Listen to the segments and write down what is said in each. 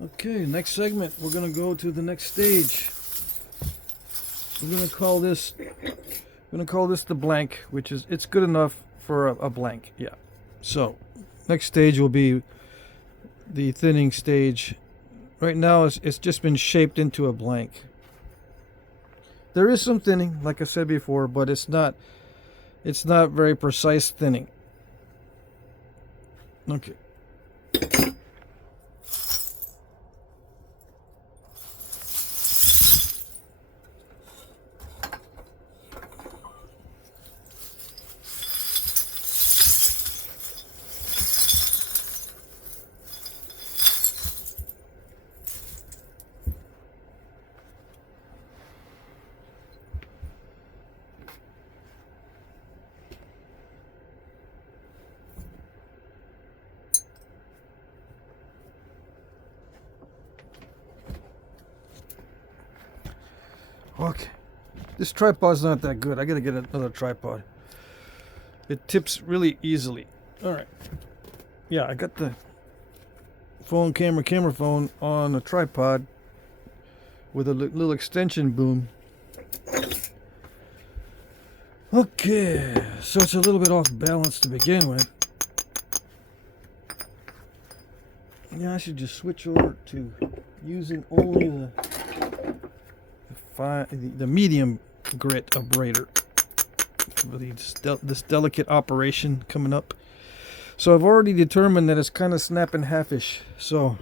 Okay, next segment, we're gonna go to the next stage. We're gonna call this the blank, which is it's good enough for a blank. Yeah. So, next stage will be the thinning stage. Right now, it's just been shaped into a blank. There is some thinning, like I said before, but it's not very precise thinning. Okay. Okay. This tripod's not that good. I gotta get another tripod. It tips really easily. Alright. Yeah, I got the camera phone on a tripod with a little extension boom. Okay, so it's a little bit off balance to begin with. Yeah, I should just switch over to using only the medium grit Abrader for this delicate operation coming up. So I've already determined that it's kind of snapping halfish. So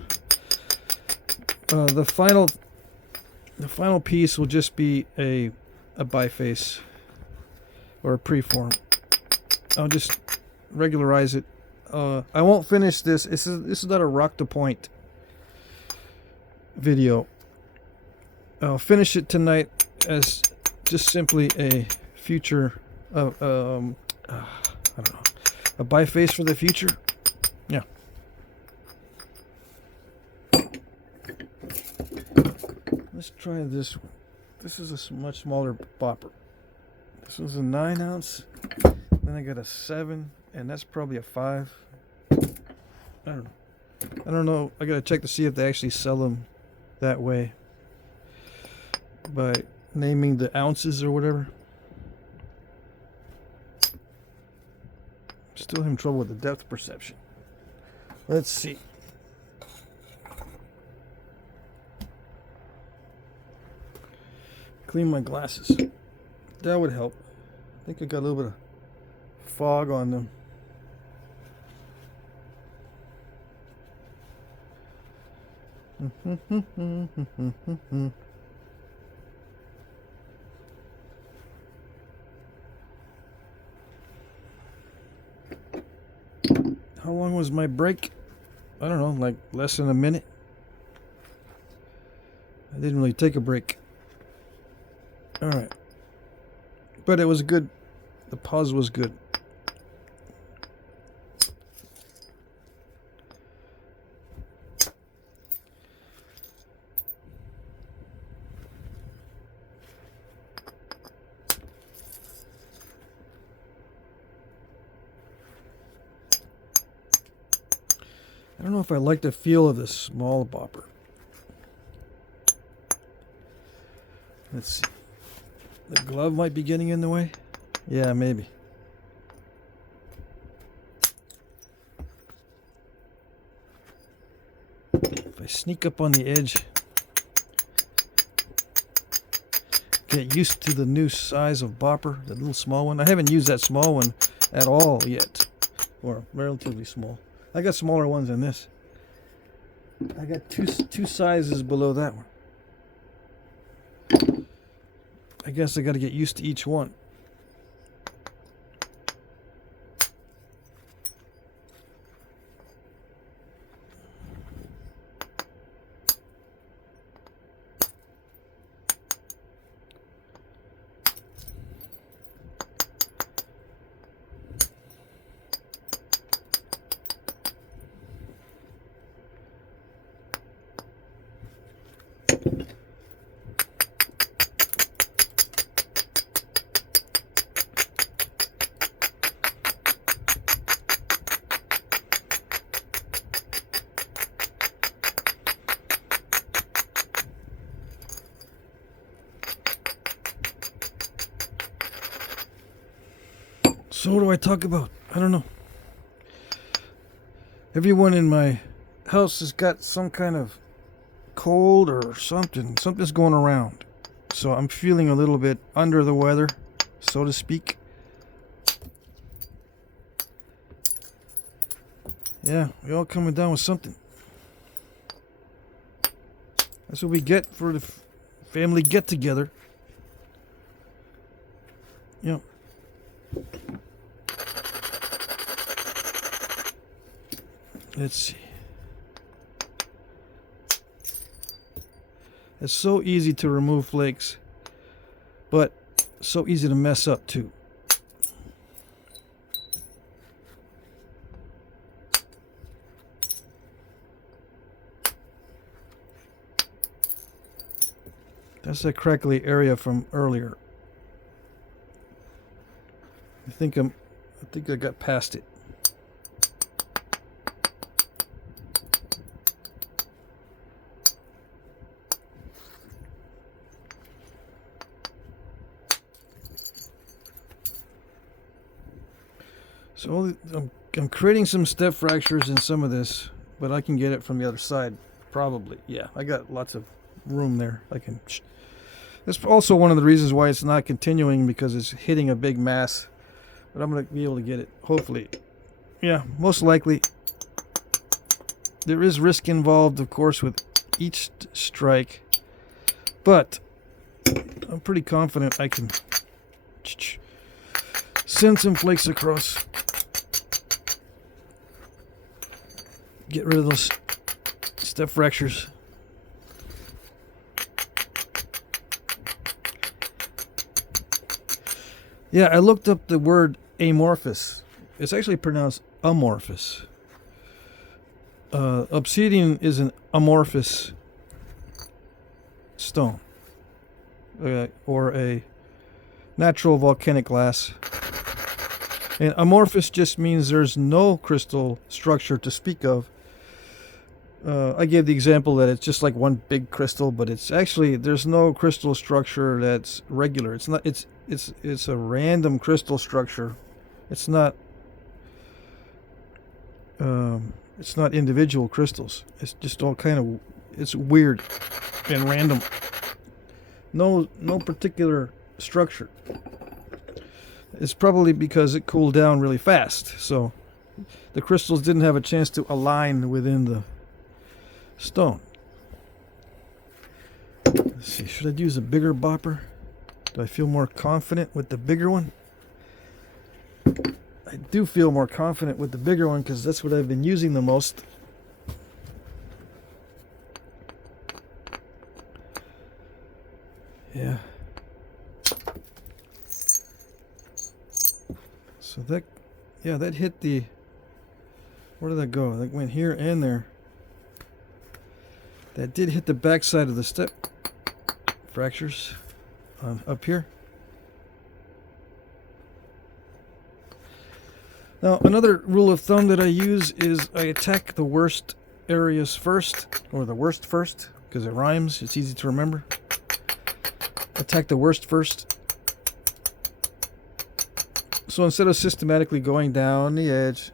the final piece will just be a biface or a preform. I'll just regularize it. I won't finish this. This is not a rock to point video. I'll finish it tonight as just simply a future, I don't know, a biface for the future. Yeah. Let's try this one. This is a much smaller bopper. This was a 9 ounce. Then I got a 7, and that's probably a 5. I don't know. I gotta check to see if they actually sell them that way, by naming the ounces or whatever. Still having trouble with the depth perception. Let's see. Clean my glasses. That would help. I think I got a little bit of fog on them. How long was my break? I don't know, like less than a minute. I didn't really take a break. Alright. But it was good. The pause was good. I don't know if I like the feel of this small bopper. Let's see. The glove might be getting in the way. Yeah, maybe. If I sneak up on the edge, get used to the new size of bopper, the little small one. I haven't used that small one at all yet, or relatively small. I got smaller ones than this. I got two sizes below that one. I guess I got to get used to each one. So what do I talk about? I don't know. Everyone in my house has got some kind of cold or something. Something's going around. So I'm feeling a little bit under the weather, so to speak. Yeah, we all coming down with something. That's what we get for the family get-together. Yeah. Let's see. It's so easy to remove flakes, but so easy to mess up too. That's that crackly area from earlier. I think I got past it. So I'm creating some step fractures in some of this, but I can get it from the other side, probably. Yeah, I got lots of room there. That's also one of the reasons why it's not continuing, because it's hitting a big mass. But I'm going to be able to get it, hopefully. Yeah, most likely. There is risk involved, of course, with each strike. But I'm pretty confident I can send some flakes across. Get rid of those step fractures. Yeah, I looked up the word amorphous. It's actually pronounced amorphous. Obsidian is an amorphous stone, or a natural volcanic glass. And amorphous just means there's no crystal structure to speak of. I gave the example that it's just like one big crystal, but it's actually, there's no crystal structure that's regular. It's not. It's a random crystal structure. It's not. It's not individual crystals. It's just all kind of. It's weird and random. No particular structure. It's probably because it cooled down really fast, so the crystals didn't have a chance to align within the stone. Let's see, should I use a bigger bopper? Do I feel more confident with the bigger one? I do feel more confident with the bigger one because that's what I've been using the most. Yeah. So that hit the, where did that go? That went here and there. That did hit the back side of the step fractures up here. Now, another rule of thumb that I use is I attack the worst areas first, or the worst first, because it rhymes. It's easy to remember. Attack the worst first. So instead of systematically going down the edge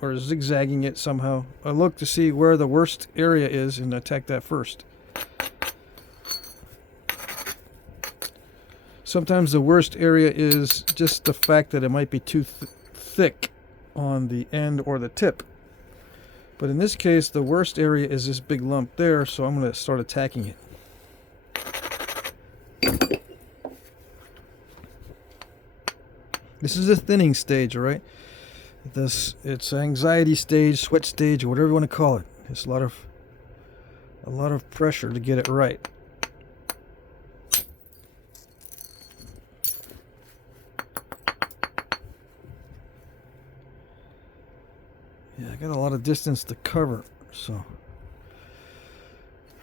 or zigzagging it somehow, I look to see where the worst area is and attack that first. Sometimes the worst area is just the fact that it might be too thick on the end or the tip. But in this case, the worst area is this big lump there, so I'm going to start attacking it. This is a thinning stage, all right? It's anxiety stage, sweat stage, or whatever you want to call it. It's a lot of pressure to get it right. Yeah, I got a lot of distance to cover, so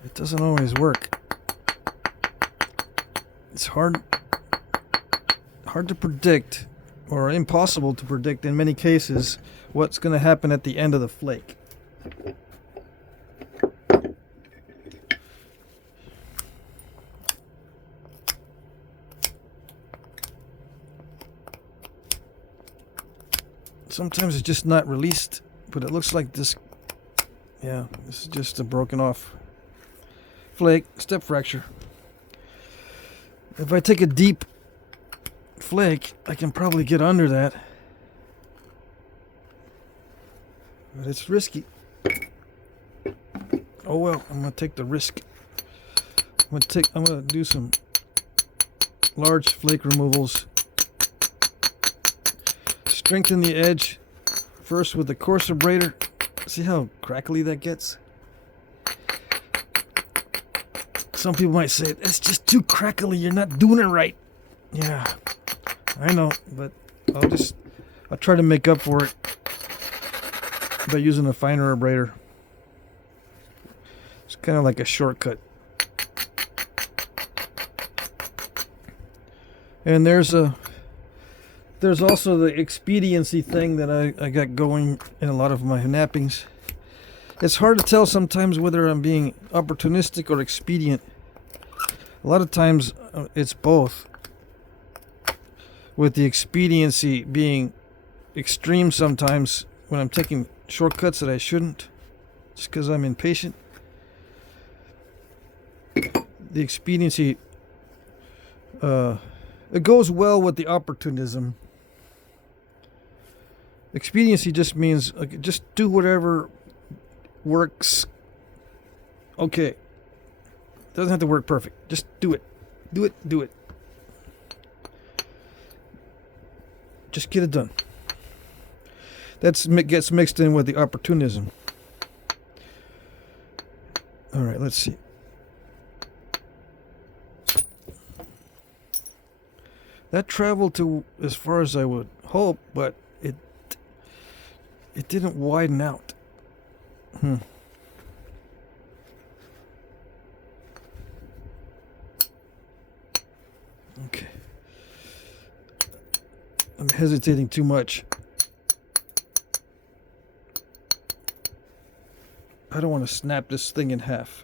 it doesn't always work. It's hard to predict, or impossible to predict in many cases, what's going to happen at the end of the flake. Sometimes it's just not released, but it looks like this. Yeah, this is just a broken off flake, step fracture. If I take a deep flake, I can probably get under that. But it's risky. Oh well, I'm gonna take the risk. I'm gonna do some large flake removals. Strengthen the edge first with the coarse abrader. See how crackly that gets? Some people might say, it's just too crackly, you're not doing it right. Yeah, I know, but I'll try to make up for it by using a finer abrader. It's kind of like a shortcut. And there's also the expediency thing that I got going in a lot of my knappings. It's hard to tell sometimes whether I'm being opportunistic or expedient. A lot of times it's both. With the expediency being extreme sometimes when I'm taking shortcuts that I shouldn't, just because I'm impatient. The expediency, it goes well with the opportunism. Expediency just means just do whatever works. Okay. Doesn't have to work perfect. Just do it. Do it. Do it. Just get it done. That gets mixed in with the opportunism. All right, let's see. That traveled to as far as I would hope, but it didn't widen out. Okay. I'm hesitating too much. I don't want to snap this thing in half.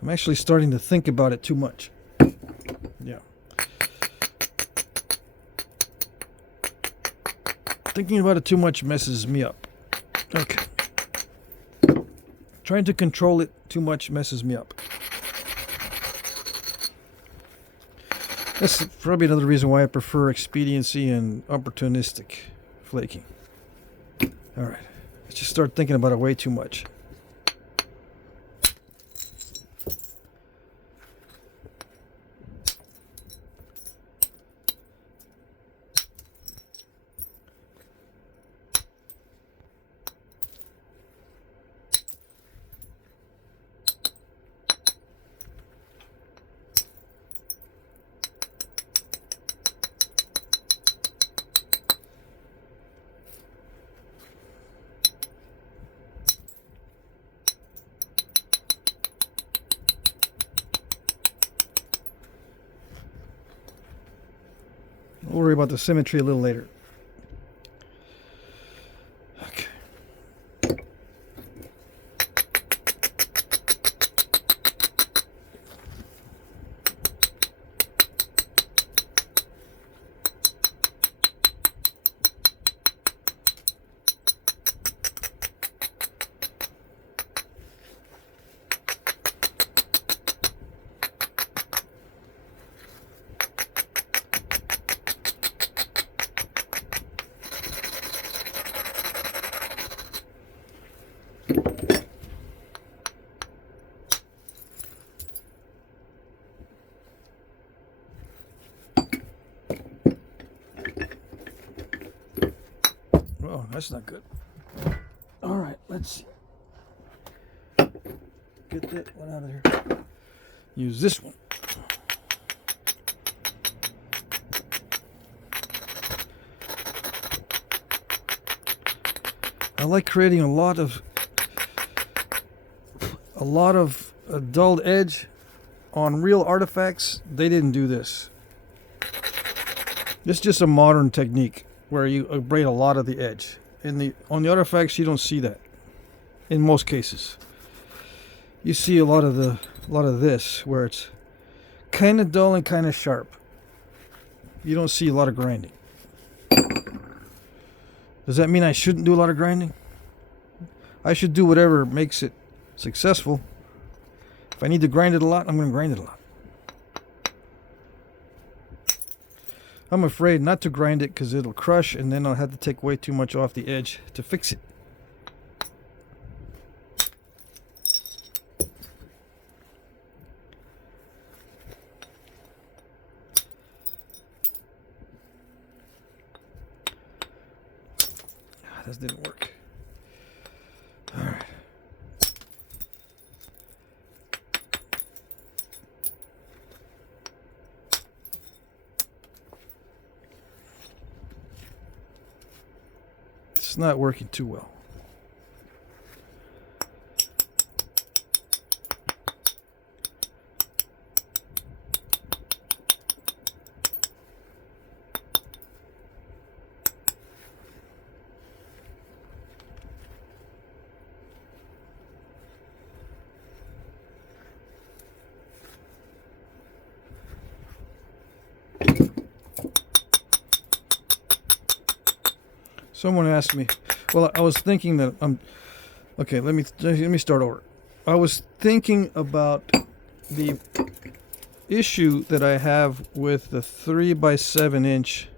I'm actually starting to think about it too much. Yeah. Thinking about it too much messes me up. Okay. Trying to control it too much messes me up. That's probably another reason why I prefer expediency and opportunistic flaking. Alright. Let's just start thinking about it way too much. We'll worry about the symmetry a little later. Okay. Oh, that's not good. All right, let's see. Get that one out of here. Use this one. I like creating a lot of a dulled edge on real artifacts. They didn't do this. It's just a modern technique. where you abrade a lot of the edge. On the artifacts, you don't see that. In most cases, you see a lot of this where it's kind of dull and kind of sharp. You don't see a lot of grinding. Does that mean I shouldn't do a lot of grinding? I should do whatever makes it successful. If I need to grind it a lot, I'm going to grind it a lot. I'm afraid not to grind it because it'll crush and then I'll have to take way too much off the edge to fix it. This didn't work. All right. It's not working too well. Someone asked me, well, I was thinking that okay, let me start over. I was thinking about the issue that I have with the 3x7 inch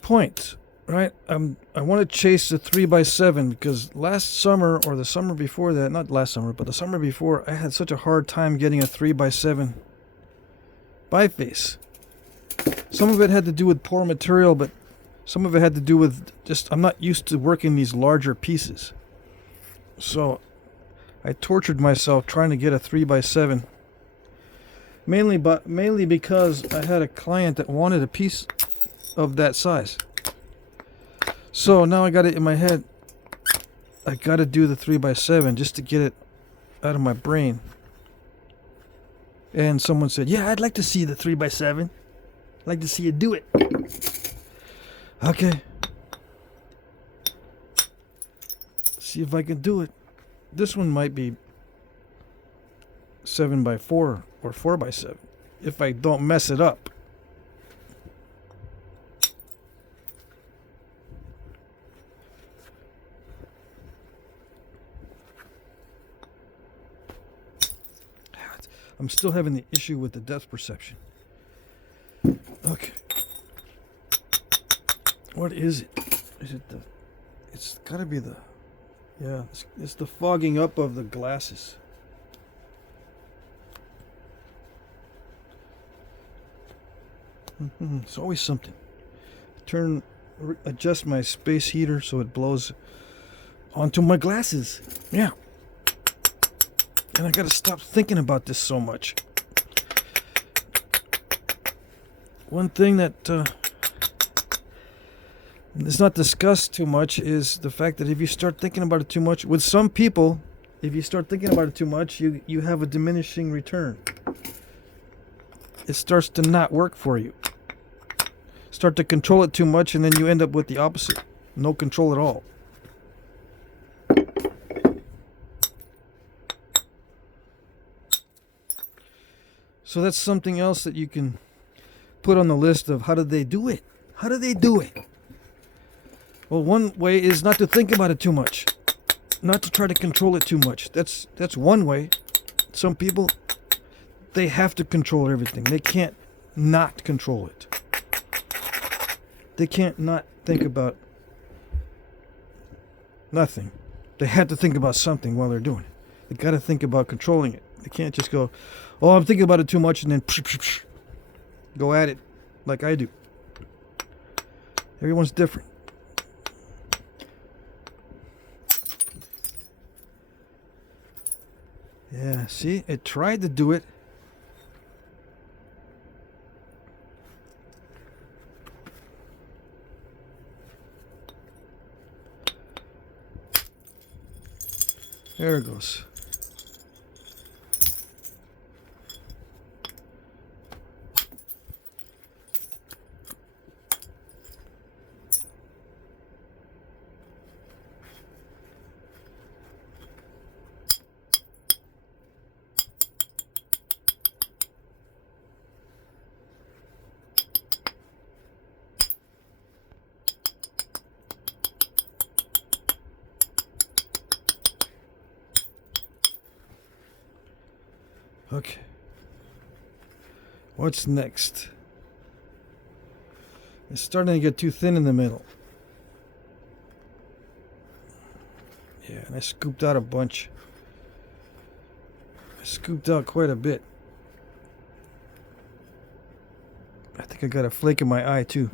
point, right? I want to chase the 3x7 because last summer or the summer before that, not last summer, but the summer before, I had such a hard time getting a 3x7 biface. Some of it had to do with poor material, but some of it had to do with just I'm not used to working these larger pieces. So I tortured myself trying to get a 3x7. Mainly because I had a client that wanted a piece of that size. So now I got it in my head. I got to do the 3x7 just to get it out of my brain. And someone said, "Yeah, I'd like to see the 3x7. I'd like to see you do it." Okay. See if I can do it. This one might be 7x4 or 4x7 if I don't mess it up. I'm still having the issue with the depth perception. Okay. What is it? Is it the... It's gotta be the... Yeah, it's the fogging up of the glasses. It's always something. Adjust my space heater so it blows onto my glasses. Yeah. And I gotta stop thinking about this so much. One thing that is not discussed too much is the fact that if you start thinking about it too much, with some people, if you start thinking about it too much, you have a diminishing return. It starts to not work for you. Start to control it too much and then you end up with the opposite. No control at all. So that's something else that you can put on the list of how did they do it? How do they do it? Well, one way is not to think about it too much. Not to try to control it too much. That's one way. Some people, they have to control everything. They can't not control it. They can't not think about nothing. They have to think about something while they're doing it. They got to think about controlling it. They can't just go, "Oh, I'm thinking about it too much," and then go at it like I do. Everyone's different. Yeah, see? It tried to do it. There it goes. Okay. What's next? It's starting to get too thin in the middle. Yeah, and I scooped out a bunch. I scooped out quite a bit. I think I got a flake in my eye too.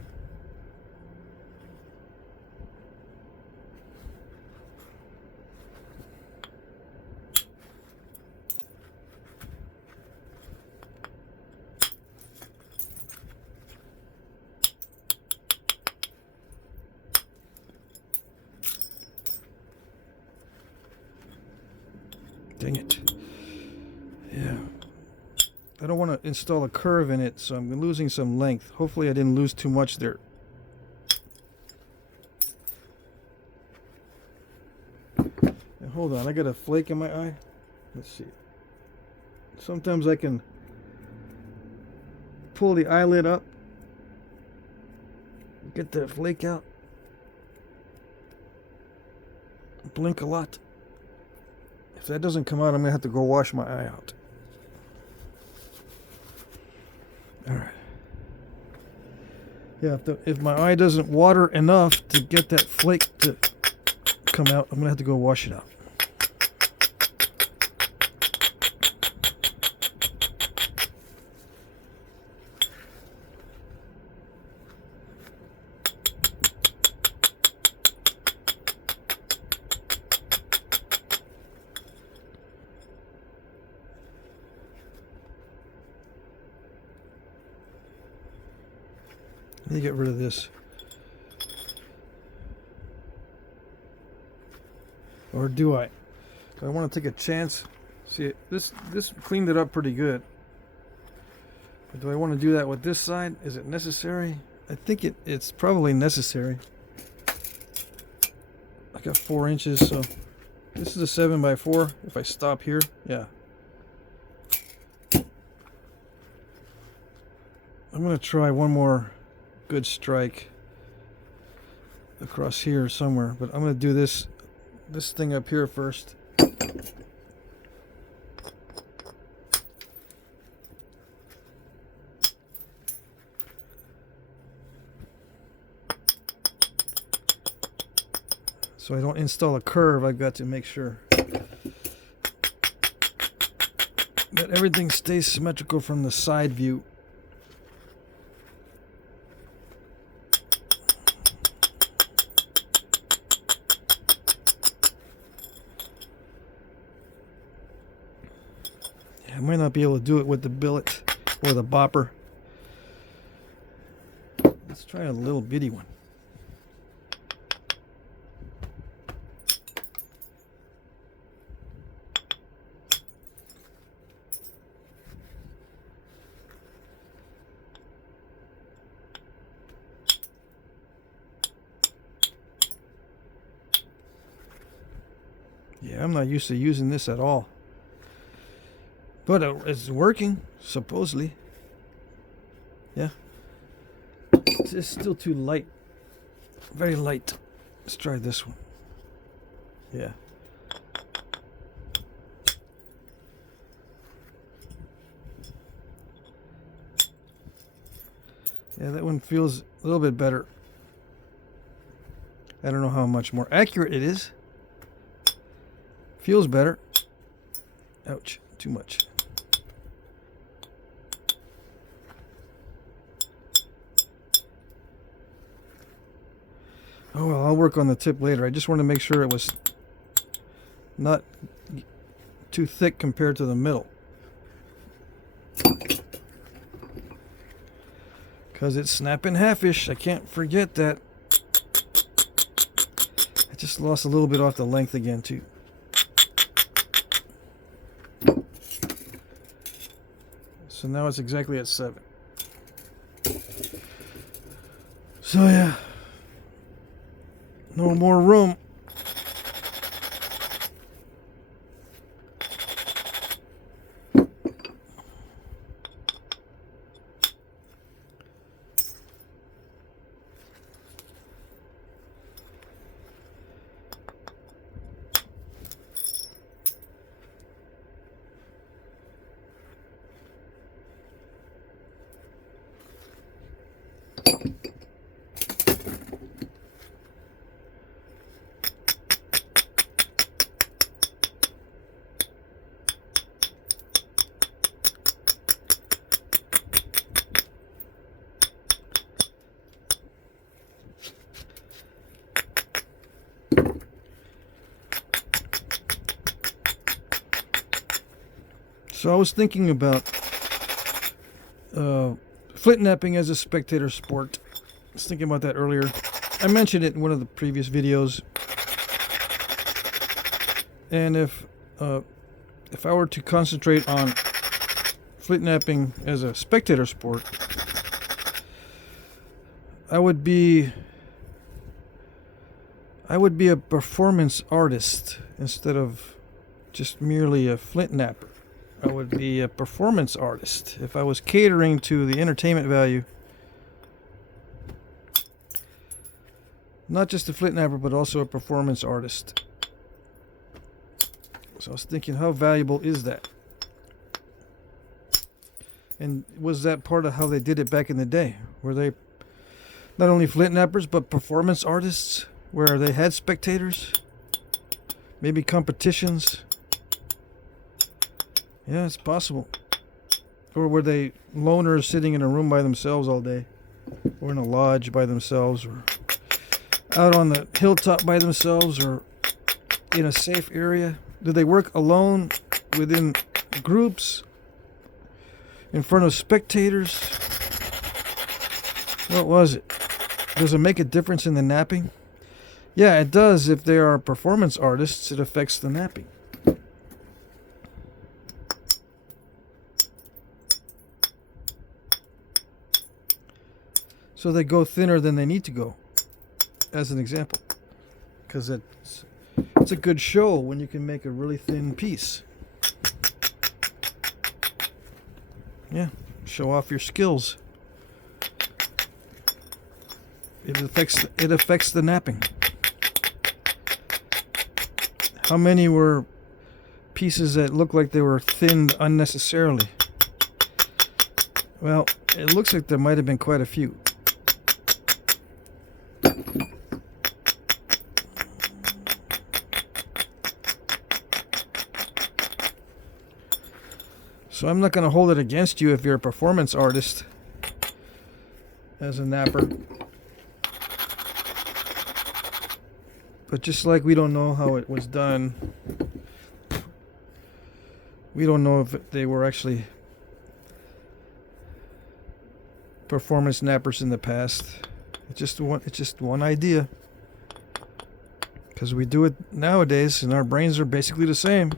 Dang it. Yeah. I don't want to install a curve in it, so I'm losing some length. Hopefully I didn't lose too much there. Now, hold on, I got a flake in my eye. Let's see. Sometimes I can pull the eyelid up, get the flake out, blink a lot. If that doesn't come out, I'm gonna have to go wash my eye out. All right. Yeah, if my eye doesn't water enough to get that flake to come out, I'm gonna have to go wash it out. Let me get rid of this. Or do I? Do I want to take a chance? See, this cleaned it up pretty good. But do I want to do that with this side? Is it necessary? I think it's probably necessary. I got 4 inches, so this is a 7x4. If I stop here, yeah. I'm going to try one more good strike across here somewhere, but I'm going to do this thing up here first. So I don't install a curve, I've got to make sure that everything stays symmetrical from the side view. I might not be able to do it with the billet or the bopper. Let's try a little bitty one. Yeah, I'm not used to using this at all. But it's working, supposedly. Yeah. It's just still too light. Very light. Let's try this one. Yeah. Yeah, that one feels a little bit better. I don't know how much more accurate it is. Feels better. Ouch, too much. Oh well, I'll work on the tip later. I just want to make sure it was not too thick compared to the middle. Because it's snapping half-ish. I can't forget that. I just lost a little bit off the length again too. So now it's exactly at 7. So yeah. No more room. So I was thinking about Flintknapping as a spectator sport. I was thinking about that earlier. I mentioned it in one of the previous videos. And if I were to concentrate on Flintknapping as a spectator sport, I would be a performance artist instead of just merely a flint napper. I would be a performance artist if I was catering to the entertainment value. Not just a flint napper, but also a performance artist. So I was thinking, how valuable is that? And was that part of how they did it back in the day? Were they not only flint nappers, but performance artists, where they had spectators? Maybe competitions? Yeah, it's possible. Or were they loners sitting in a room by themselves all day? Or in a lodge by themselves? Or out on the hilltop by themselves? Or in a safe area? Did they work alone, within groups, in front of spectators? What was it? Does it make a difference in the napping? Yeah, it does. If they are performance artists, it affects the napping. So they go thinner than they need to go, as an example. Because it's a good show when you can make a really thin piece. Yeah, show off your skills. It affects the napping. How many were pieces that looked like they were thinned unnecessarily? Well, it looks like there might have been quite a few. So I'm not going to hold it against you if you're a performance artist as a napper. But just like we don't know how it was done, we don't know if they were actually performance nappers in the past. It's just one idea. Because we do it nowadays and our brains are basically the same.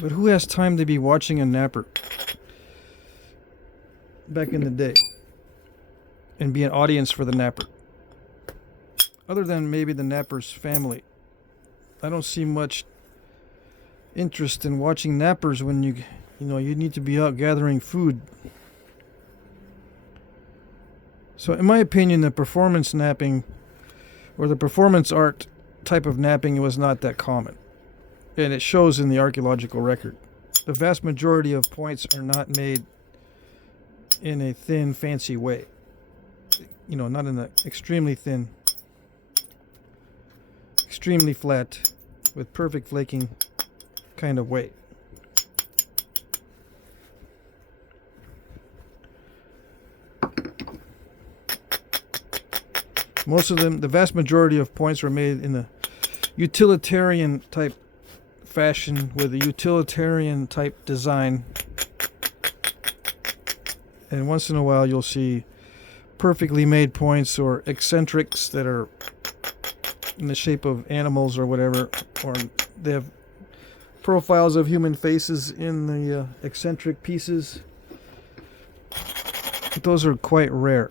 But who has time to be watching a napper back in the day and be an audience for the napper? Other than maybe the napper's family. I don't see much interest in watching nappers when you need to be out gathering food. So in my opinion, the performance napping or the performance art type of napping was not that common. And it shows in the archaeological record. The vast majority of points are not made in a thin, fancy way. Not in an extremely thin, extremely flat, with perfect flaking kind of way. Most of them, the vast majority of points were made in the utilitarian type fashion with a utilitarian type design, and once in a while you'll see perfectly made points or eccentrics that are in the shape of animals or whatever, or they have profiles of human faces in the eccentric pieces. But those are quite rare.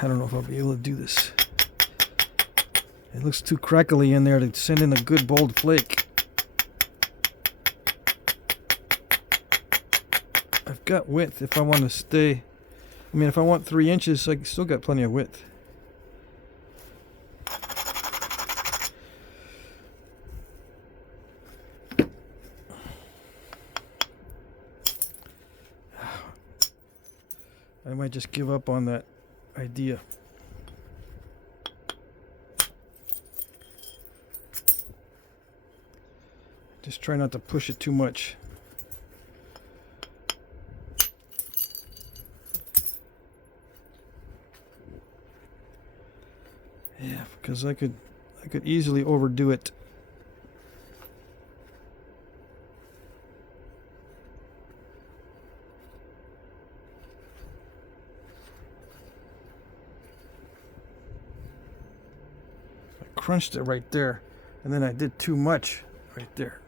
I don't know if I'll be able to do this. It looks too crackly in there to send in a good bold flake. I've got width if I want to stay. If I want 3 inches, I still got plenty of width. I might just give up on that idea. Just try not to push it too much. Yeah, because I could easily overdo it. I crunched it right there, and then I did too much right there.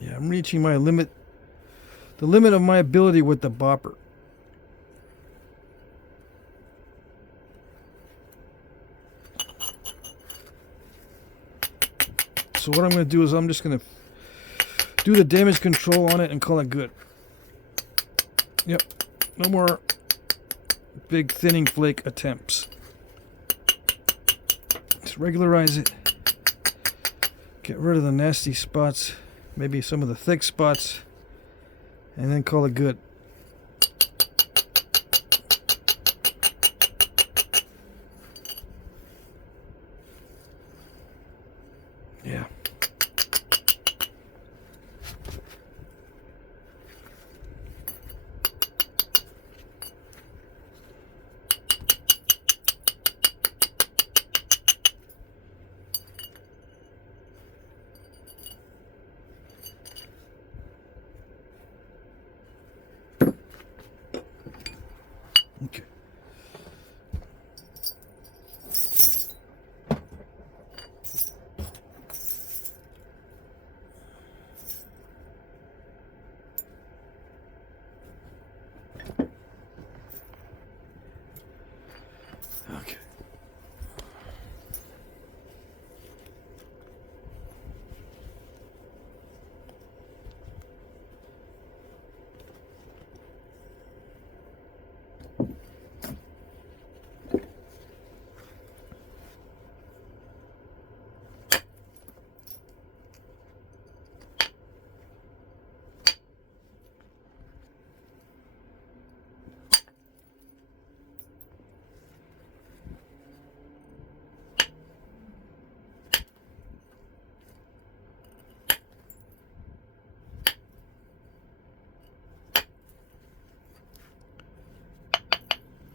Yeah, I'm reaching my limit, the limit of my ability with the bopper. So what I'm going to do is I'm just going to do the damage control on it and call it good. Yep, no more big thinning flake attempts. Just regularize it. Get rid of the nasty spots, maybe some of the thick spots, and then call it good. Yeah. Okay. Okay.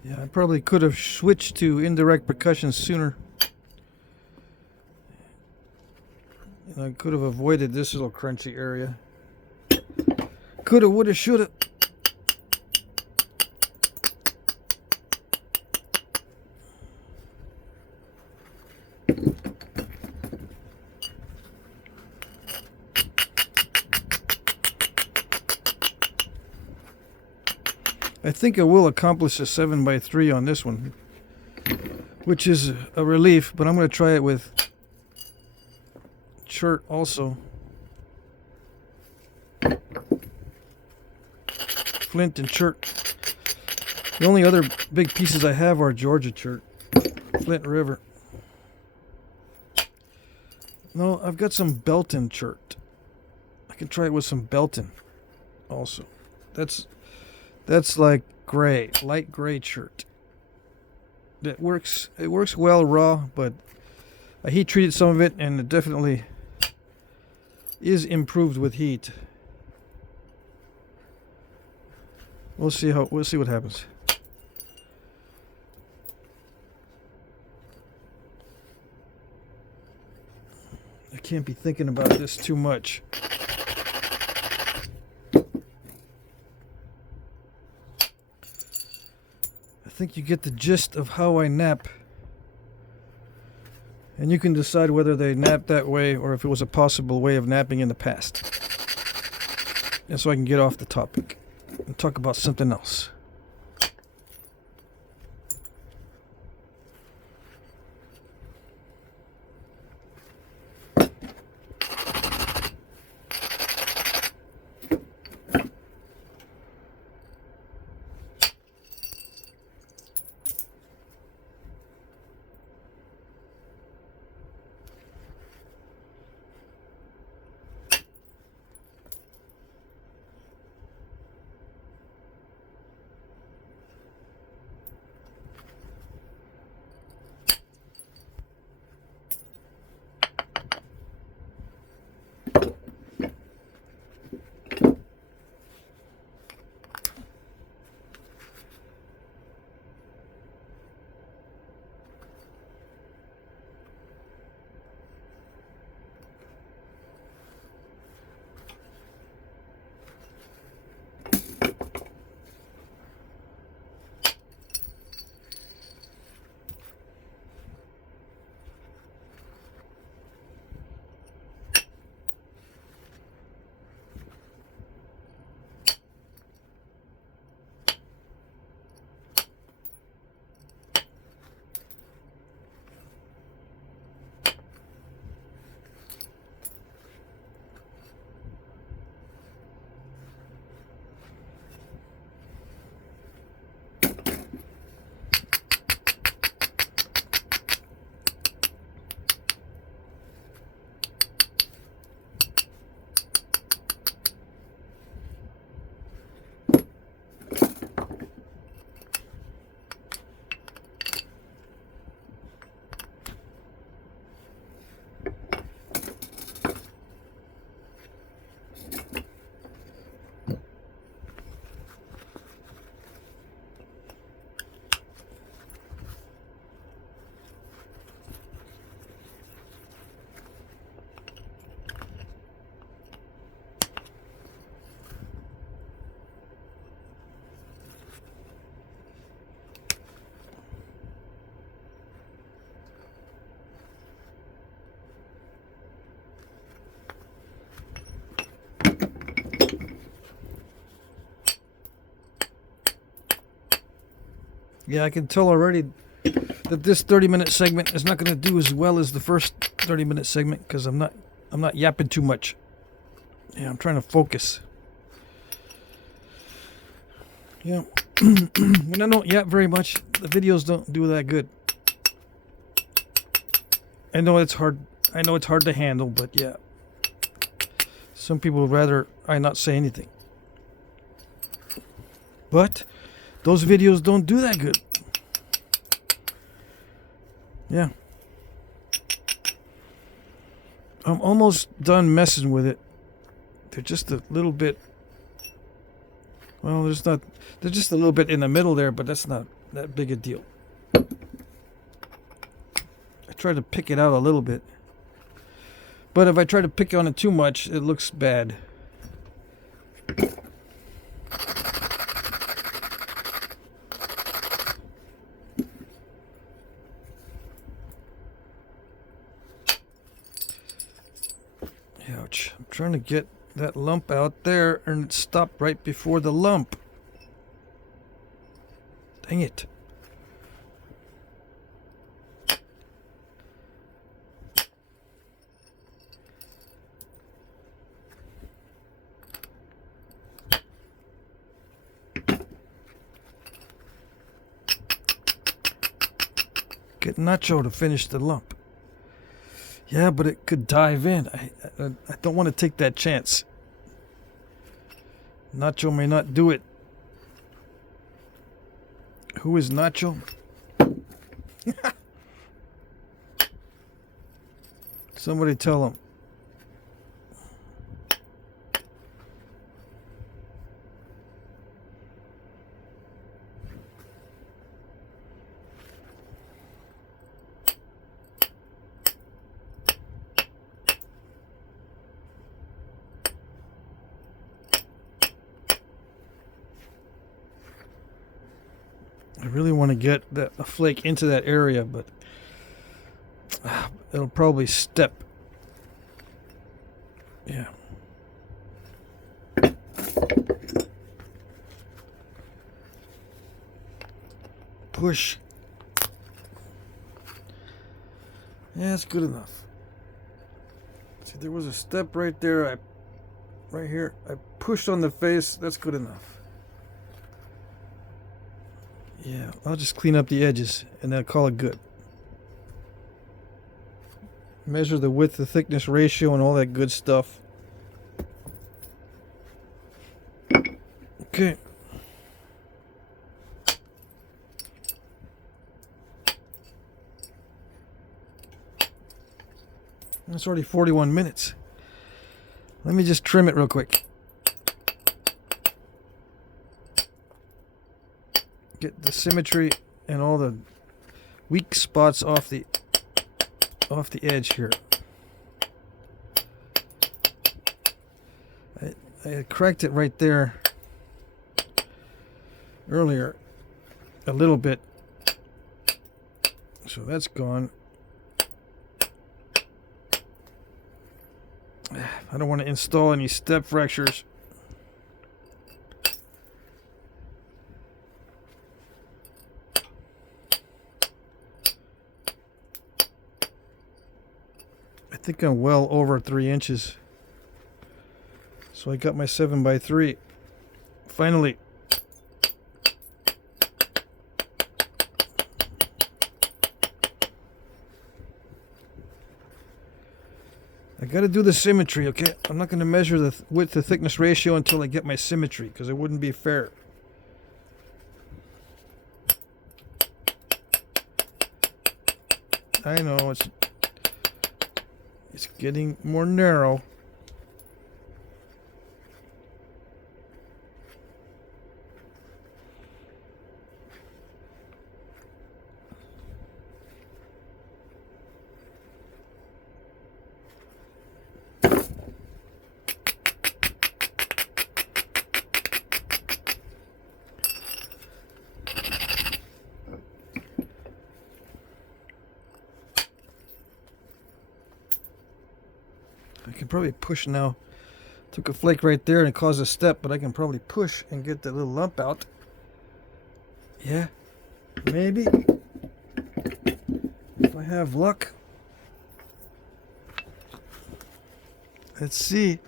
Yeah, I probably could have switched to indirect percussion sooner. And I could have avoided this little crunchy area. Coulda, woulda, shoulda. I think I will accomplish a 7x3 on this one, which is a relief, but I'm going to try it with chert also. Flint and chert. The only other big pieces I have are Georgia chert. Flint River. No, I've got some Belton chert. I can try it with some Belton also. That's like gray, light gray chert. It works well raw, but I heat treated some of it, and it definitely is improved with heat. We'll see what happens. I can't be thinking about this too much. I think you get the gist of how I nap, and you can decide whether they nap that way or if it was a possible way of napping in the past. And so I can get off the topic and talk about something else. Yeah, I can tell already that this 30-minute segment is not going to do as well as the first 30-minute segment because I'm not yapping too much. Yeah, I'm trying to focus. Yeah, when I don't yap very much, the videos don't do that good. I know it's hard to handle, but yeah. Some people would rather I not say anything. But those videos don't do that good. Yeah. I'm almost done messing with it. They're just a little bit, well, they're just a little bit in the middle there, but that's not that big a deal. I try to pick it out a little bit. But if I try to pick on it too much, it looks bad. Ouch. I'm trying to get that lump out there and it stopped right before the lump. Dang it. Get Nacho to finish the lump. Yeah, but it could dive in. I don't want to take that chance. Nacho may not do it. Who is Nacho? Somebody tell him. I really want to get a flake into that area, but it'll probably step. Yeah. Push. Yeah, that's good enough. See, there was a step right there. Right here. I pushed on the face. That's good enough. Yeah, I'll just clean up the edges and then call it good. Measure the width to thickness ratio and all that good stuff. Okay. That's already 41 minutes. Let me just trim it real quick. Get the symmetry and all the weak spots off the edge here. I cracked it right there earlier a little bit, so that's gone. I don't want to install any step fractures. I think I'm well over 3 inches. So I got my 7x3. Finally. I got to do the symmetry, okay? I'm not going to measure the width to thickness ratio until I get my symmetry, because it wouldn't be fair. I know it's getting more narrow. I can probably push now. Took a flake right there and it caused a step, but I can probably push and get that little lump out. Yeah. Maybe. If I have luck. Let's see.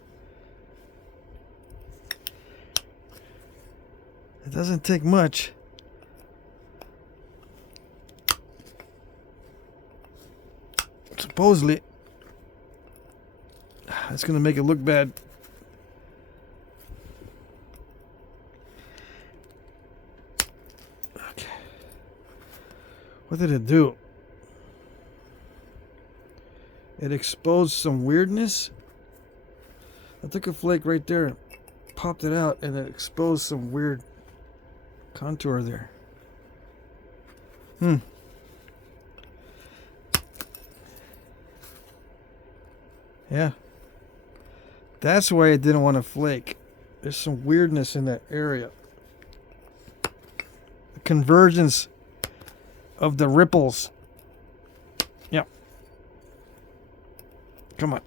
It doesn't take much. Supposedly. It's going to make it look bad. Okay. What did it do? It exposed some weirdness. I took a flake right there, popped it out, and it exposed some weird contour there. Yeah. That's why I didn't want to flake. There's some weirdness in that area. The convergence of the ripples. Yep. Come on.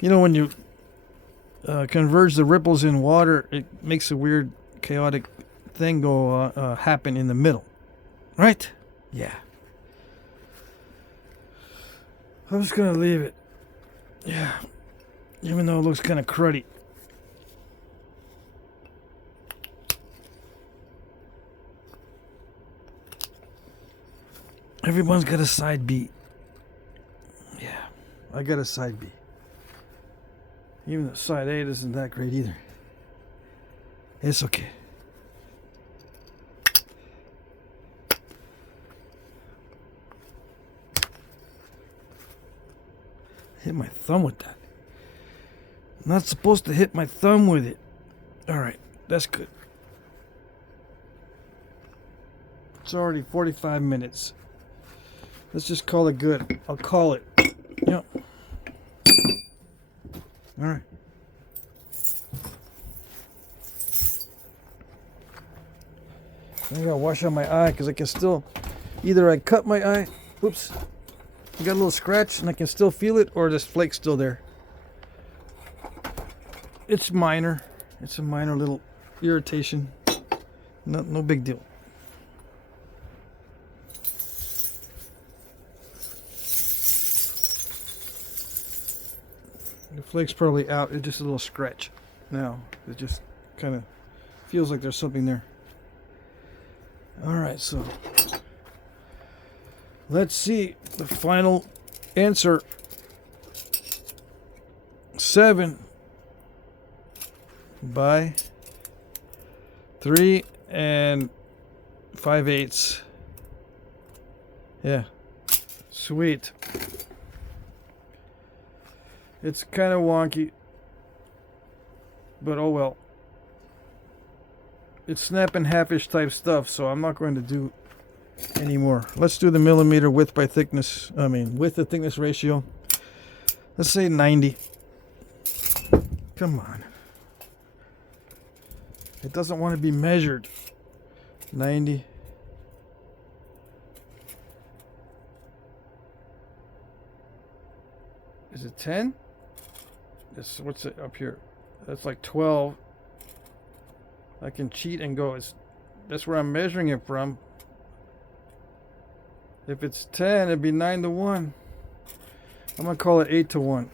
You know, when you converge the ripples in water, it makes a weird, chaotic thing go happen in the middle. Right? Yeah. I'm just going to leave it. Yeah. Even though it looks kind of cruddy. Everyone's got a side B. Yeah. I got a side B. Even the side A isn't that great either. It's okay. Hit my thumb with that. I'm not supposed to hit my thumb with it. Alright, that's good. It's already 45 minutes. Let's just call it good. I'll call it. Yep. Alright. I gotta wash out my eye because I can still, either I cut my eye, whoops, I got a little scratch and I can still feel it, or this flake's still there. It's minor. It's a minor little irritation. No big deal. The flake's probably out. It's just a little scratch now. It just kind of feels like there's something there. Alright, so let's see the final answer. 7 by 3 5/8. Yeah. Sweet. It's kind of wonky, but oh well. It's snap and half-ish type stuff, so I'm not going to do anymore. Let's do the millimeter width by thickness. Width to thickness ratio. Let's say 90. Come on. It doesn't want to be measured. 90. Is it 10? What's it up here? That's like 12. I can cheat and go. That's where I'm measuring it from. If it's 10, it'd be 9 to 1. I'm gonna call it 8 to 1.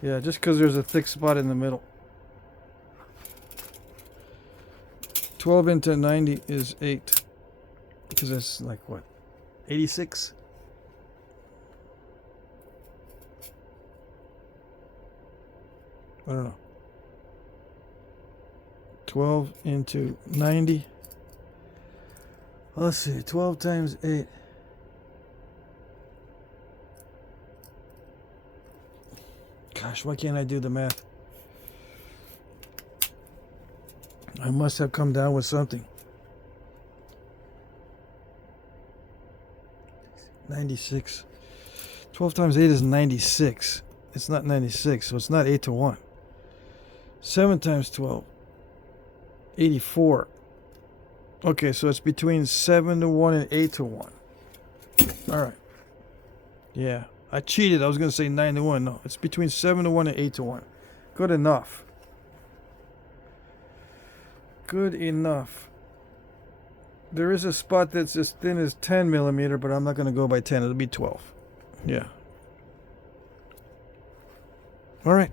Yeah, just because there's a thick spot in the middle. 12 into 90 is 8. Because that's like what? 86? I don't know. 12 into 90. Let's see. 12 times 8. Gosh, why can't I do the math? I must have come down with something. 96. 12 times 8 is 96. It's not 96, so it's not 8 to 1. 7 times 12. 84. Okay, so it's between 7 to 1 and 8 to 1. Alright. Yeah. I cheated. I was going to say 9 to 1. No, it's between 7 to 1 and 8 to 1. Good enough. Good enough. There is a spot that's as thin as 10 millimeter, but I'm not going to go by 10. It'll be 12. Yeah. All right.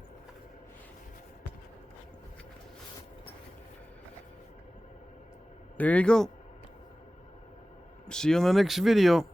There you go. See you in the next video.